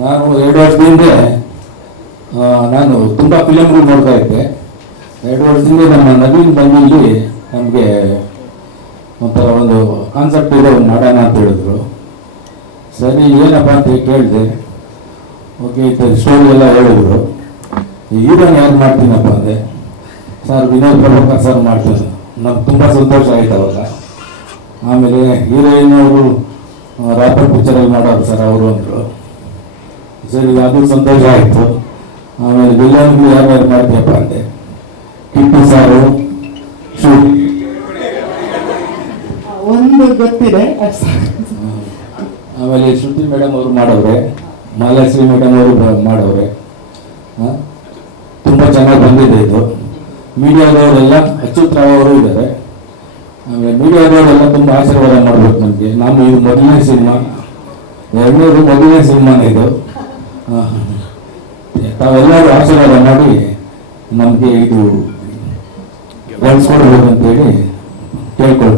ನಾನು ಎರಡು ವರ್ಷದಿಂದ ನಾನು ತುಂಬ ಫಿಲಮ್ಗಳು ನೋಡ್ತಾ ಇದ್ದೆ. ಎರಡು ವರ್ಷದಿಂದ ನಮ್ಮ ನವೀನ್ ಬಂದು ಇಲ್ಲಿ ನಮಗೆ ಒಂಥರ ಒಂದು ಕಾನ್ಸೆಪ್ಟ್ ಇದೆ ಒಂದು ಮಾಡೋಣ ಅಂತ ಹೇಳಿದ್ರು. ಸರಿ, ಏನಪ್ಪ ಅಂತ ಕೇಳಿದೆ. ಓಕೆ ಸ್ಟೋರಿ ಎಲ್ಲ ಹೇಳಿದ್ರು. ನಾನು ಯಾರು ಮಾಡ್ತೀನಪ್ಪ ಅಂದೆ ಸರ್, ವಿನೋದ್ ಪ್ರಭಾಕರ್ ಸರ್ ಮಾಡ್ತೀನಿ ನಮ್ಗೆ ತುಂಬ ಸಂತೋಷ ಆಯ್ತು ಅವಾಗ. ಆಮೇಲೆ ಹೀರೋಯಿನ್ ಅವರು ರಾಪರ್ ಪಿಕ್ಚರಲ್ಲಿ ಮಾಡೋರು ಸರ್, ಅವರು ಅಂದರು. ಸರಿ ಅದು ಸಂತೋಷ ಆಯಿತು. ಆಮೇಲೆ ವಿಲನ್ಗಳು ಯಾರ್ಯಾರು ಮಾಡ್ತೀಯಪ್ಪ ಅಂದೆ? ಟಿಪ್ಪು ಸಾರು ಶೂ. ಒಂದು ಗೊತ್ತಿದೆ. ಆಮೇಲೆ ಶ್ರುತಿ ಮೇಡಮ್ ಅವರು ಮಾಡವ್ರೆ ಮಾಲಾಶ್ರೀ ಮೇಡಮ್ ಅವರು ಮಾಡೋರೆ. ಮಾಡವ್ರೆ ತುಂಬ ಚೆನ್ನಾಗಿ ಬಂದಿದೆ ಇದು. ಮೀಡಿಯಾದವರೆಲ್ಲ ಅಚ್ಯುತ್ ರಾವ್ ಅವರು ಇದ್ದಾರೆ ಆಮೇಲೆ ಮೀಡಿಯಾದವರೆಲ್ಲ ತುಂಬ ಆಶೀರ್ವಾದ ಮಾಡ್ಬೇಕು ನಮಗೆ. ನಾನು ಇದು ಮೊದಲನೇ ಸಿನಿಮಾ. ಎರಡನೇದು ಮೊದಲನೇ ಸಿನಿಮಾನೇ ಇದು. ತಾವೆಲ್ಲರೂ ಆಶೀರ್ವಾದ ಮಾಡಿ ನಮಗೆ ಇದು ಅಂತ ಅಂತೇಳಿ ಕೇಳ್ಕೊಳ್ತೀನಿ.